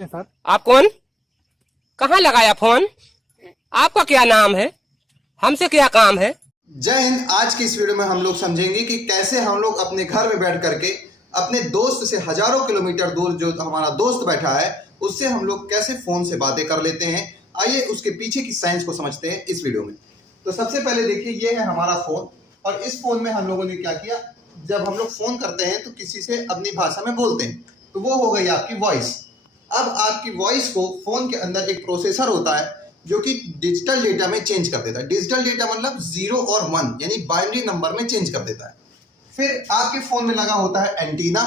Sir. आप कौन? कहाँ लगाया फोन? आपका क्या नाम है? हमसे क्या काम है? जय हिंद। आज की इस वीडियो में हम लोग समझेंगे कि कैसे हम लोग अपने घर में बैठ करके अपने दोस्त से हजारों किलोमीटर दूर जो हमारा दोस्त बैठा है उससे हम लोग कैसे फोन से बातें कर लेते हैं। आइए उसके पीछे की साइंस को समझते हैं इस वीडियो में। तो सबसे पहले देखिए, ये है हमारा फोन और इस फोन में हम लोगों ने क्या किया, जब हम लोग फोन करते हैं तो किसी से अपनी भाषा में बोलते हैं तो वो हो गई आपकी वॉइस। अब आपकी वॉइस को फोन के अंदर एक प्रोसेसर होता है जो कि डिजिटल डेटा में चेंज कर देता है। डिजिटल डेटा मतलब 0 और 1 यानी बाइनरी नंबर में चेंज कर देता है। फिर आपके फोन में लगा होता है एंटीना।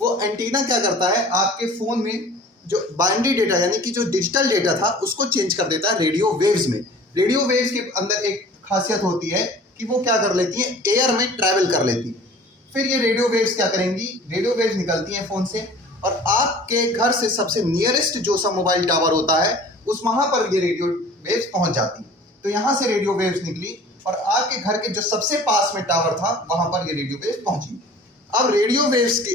वो एंटीना क्या करता है, आपके फोन में जो बाइनरी डेटा यानी कि जो डिजिटल डेटा था उसको चेंज कर देता है रेडियो वेव्स में। रेडियो वेव्स के अंदर एक खासियत होती है कि वो क्या कर लेती है, एयर में ट्रैवल कर लेती है। फिर ये रेडियो वेव्स क्या करेंगी, रेडियो वेव्स निकलती हैं फोन से और आपके घर से सबसे नियरेस्ट जो सा मोबाइल टावर होता है उस वहां पर ये रेडियो वेव्स पहुंच जाती। तो यहाँ से रेडियो वेव्स निकली और आपके घर के जो सबसे पास में टावर था वहां पर ये रेडियो वेव्स पहुंची। अब रेडियो वेव्स के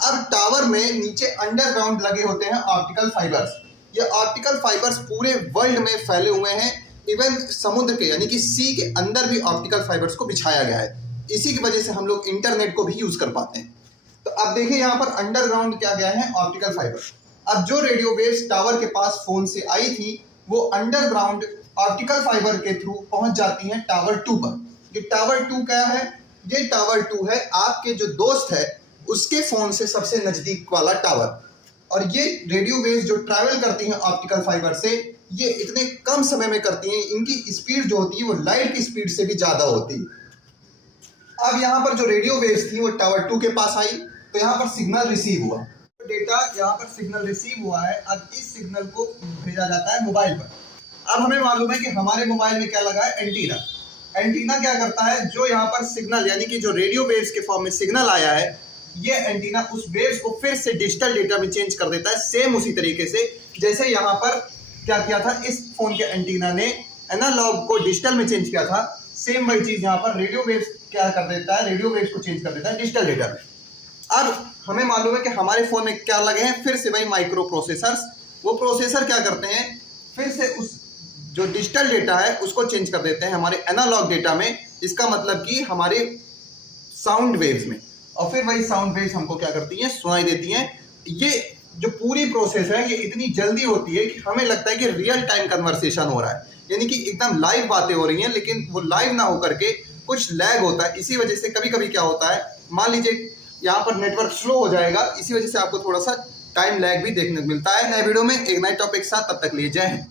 अब टावर में नीचे अंडरग्राउंड लगे होते हैं ऑप्टिकल फाइबर्स। ये ऑप्टिकल फाइबर्स पूरे वर्ल्ड में फैले हुए हैं। इवन समुद्र के यानी कि सी के अंदर भी ऑप्टिकल फाइबर्स को बिछाया गया है। इसी की वजह से हम लोग इंटरनेट को भी यूज कर पाते हैं। तो अब देखिए यहाँ पर अंडरग्राउंड क्या गया है, ऑप्टिकल फाइबर। अब जो रेडियो वेव्स टावर के पास फोन से आई थी वो अंडरग्राउंड ऑप्टिकल फाइबर के थ्रू पहुंच जाती हैं टावर 2 पर। ये टावर 2 क्या है, ये टावर 2 है आपके जो दोस्त है उसके फोन से सबसे नजदीक वाला टावर। और ये रेडियो वेव्स जो ट्रैवल करती हैं ऑप्टिकल फाइबर से, ये इतने कम समय में करती हैं, इनकी स्पीड जो होती है वो लाइट की स्पीड से भी ज्यादा होती है। अब यहाँ पर जो रेडियो वेव्स थी वो टावर 2 के पास आई तो यहाँ पर सिग्नल रिसीव हुआ, डेटा यहाँ पर सिग्नल रिसीव हुआ है। अब इस सिग्नल को भेजा जाता है मोबाइल पर। अब हमें मालूम है कि हमारे मोबाइल में क्या लगा है, एंटीना। एंटीना क्या करता है, जो यहाँ पर सिग्नल यानी कि जो रेडियो वेव्स के फॉर्म में सिग्नल आया है ये एंटीना उस वेव्स को फिर से डिजिटल डेटा में चेंज कर देता है। सेम उसी तरीके से जैसे यहाँ पर क्या किया था, इस फोन के एंटीना ने एनालॉग को डिजिटल में चेंज किया था, सेम वही चीज यहाँ पर रेडियो वेव्स क्या कर देता है, रेडियो वेव्स को चेंज कर देता है डिजिटल डेटा में। अब हमें मालूम है कि हमारे फोन में क्या लगे हैं, फिर से वही माइक्रो प्रोसेसर्स। वो प्रोसेसर क्या करते हैं, फिर से उस जो डिजिटल डेटा है उसको चेंज कर देते हैं हमारे एनालॉग डेटा में। इसका मतलब कि हमारे साउंड वेव्स में, और फिर वही साउंड वेव्स हमको क्या करती हैं, सुनाई देती हैं। ये जो पूरी प्रोसेस है ये इतनी जल्दी होती है कि हमें लगता है कि रियल टाइम कन्वर्सेशन हो रहा है, यानी कि एकदम लाइव बातें हो रही हैं, लेकिन वो लाइव ना होकर के कुछ लैग होता है। इसी वजह से कभी कभी क्या होता है, मान लीजिए यहाँ पर नेटवर्क स्लो हो जाएगा, इसी वजह से आपको थोड़ा सा टाइम लैग भी देखने को मिलता है। नए वीडियो में एक नए टॉपिक के साथ, तब तक लिए जय हिंद।